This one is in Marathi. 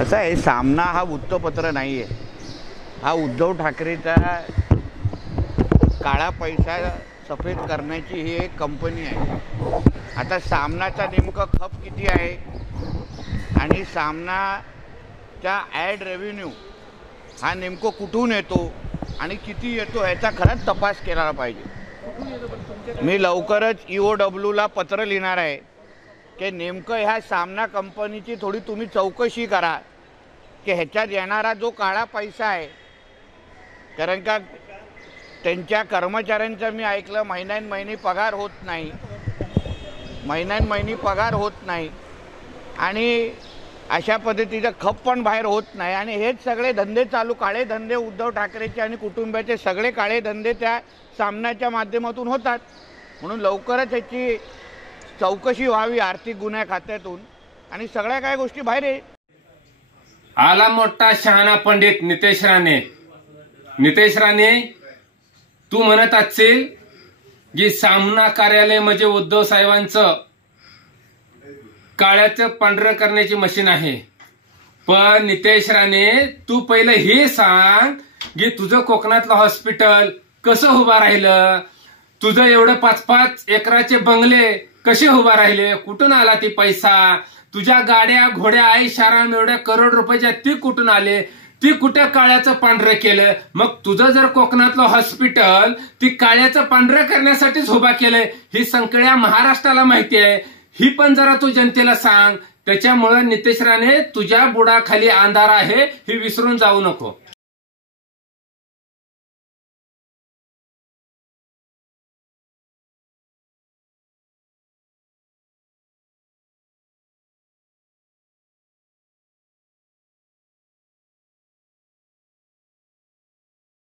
असं आहे, सामना हा वृत्तपत्र नाही आहे, हा उद्धव ठाकरेचा काळा पैसा सफेद करण्याची ही एक कंपनी आहे। आता सामनाचा नेमकं खप किती आहे आणि सामनाचा ॲड रेव्हेन्यू हा नेमकं कुठून येतो आणि किती येतो याचा खरंच तपास केला पाहिजे। मी लवकरच EOWला पत्र लिहिणार आहे की नेमकं ह्या सामना कंपनीची थोडी तुम्ही चौकशी करा की ह्याच्यात येणारा जो काळा पैसा आहे, कारण का त्यांच्या कर्मचाऱ्यांचं मी ऐकलं महिन्यान पगार होत नाही, महिन्यान पगार होत नाही आणि अशा पद्धतीचं खप पण बाहेर होत नाही आणि हेच सगळे धंदे चालू, काळे धंदे उद्धव ठाकरेचे आणि कुटुंबाचे सगळे काळे धंदे त्या सामन्याच्या माध्यमातून होतात। म्हणून लवकरच याची चौकशी व्हावी आर्थिक गुन्हे खात्यातून आणि सगळ्या काय गोष्टी बाहेर आहे। आला मोठा शहाणा पंडित नितेश राणे। नितेश राणे, तू म्हणत असशील की सामना कार्यालय म्हणजे उद्धव साहेबांचं काळ्याचं पांढरं करण्याची मशीन आहे, पण नितेश राणे तू पहिलं हे सांग की तुझं कोकणातलं हॉस्पिटल कसं उभा राहिलं, तुझं एवढं 5-5 एकराचे बंगले कसे उभा राहिले, कुठून आला ती पैसा, तुझ्या गाड्या घोड्या ऐशाराम एवढ्या करोड रुपयाच्या ती कुठून आले, ती कुठे काळ्याचं पांढरं केलं। मग तुझं जर कोकणातलं हॉस्पिटल ती काळ्याचं पांढरं करण्यासाठीच उभा केलंय ही सगळ्या महाराष्ट्राला माहिती आहे, ही पण जरा तू जनतेला सांग। त्याच्यामुळे नितेश राणे तुझ्या बुडाखाली अंधार आहे हे विसरून जाऊ नको।